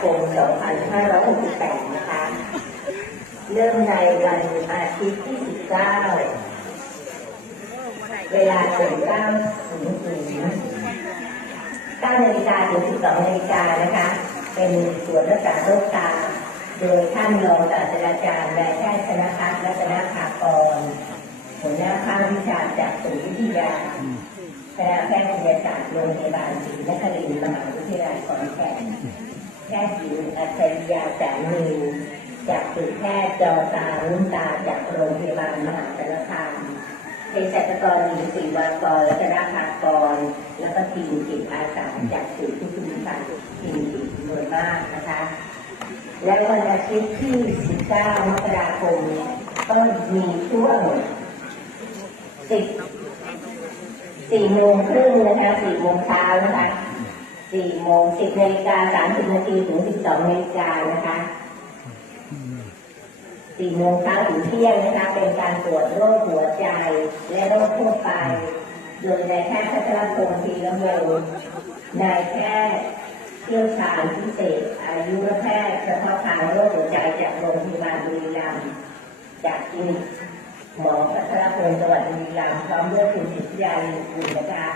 คม 2568 นะคะ เริ่มในวันอาทิตย์ที่ 19 เวลาถึง9ถึง9นาฬิกาถึง12นาฬิกานะคะ เป็นสวนรักษาโรคตา โดยท่านรองศาสตราจารย์นายแพทย์ชนะพัฒน์รัตนภากรหัวหน้าภาควิชาจากศูนย์วิทยาคณะแพทยศาสตร์โรงพยาบาลศรีนครินทร์มหาวิทยาลัยขอนแก่น แพทย์หญิงอัจฉริยาแสงนิวจากศูนย์แพทย์จอตารุ่นตาจากโรงพยาบาลมหาสารคามเภสัชกรหญิงศรีวากรรัตนภากร แล้วก็ทีมจิตอาสาจากศูนย์ผู้ชุมนุมทีมจิตจำนวนมากนะคะ และวันอาทิตย์ที่ 19 มกราคมก็มีช่วง10 4โมงครึ่งนะคะ4โมงเช้านะคะ 4โมง10นาฬิกา30นาทีถึง 12นาฬิกานะคะ4โมงเช้าถึงเที่ยงนะคะเป็นการตรวจโรคหัวใจและโรคทั่วไป โดยนายแพทย์พัชรพงศ์ธีระวงศ์นายแพทย์เชี่ยวชาญพิเศษ อายุรแพทย์เฉพาะทางโรคหัวใจจากโรงพยาบาลบุรีรัมย์จากคลินิกหมอพัทรพงศ์จังหวัดบุรีรัมย์พร้อมด้วยคุณศิษยาลีกุลนะคะ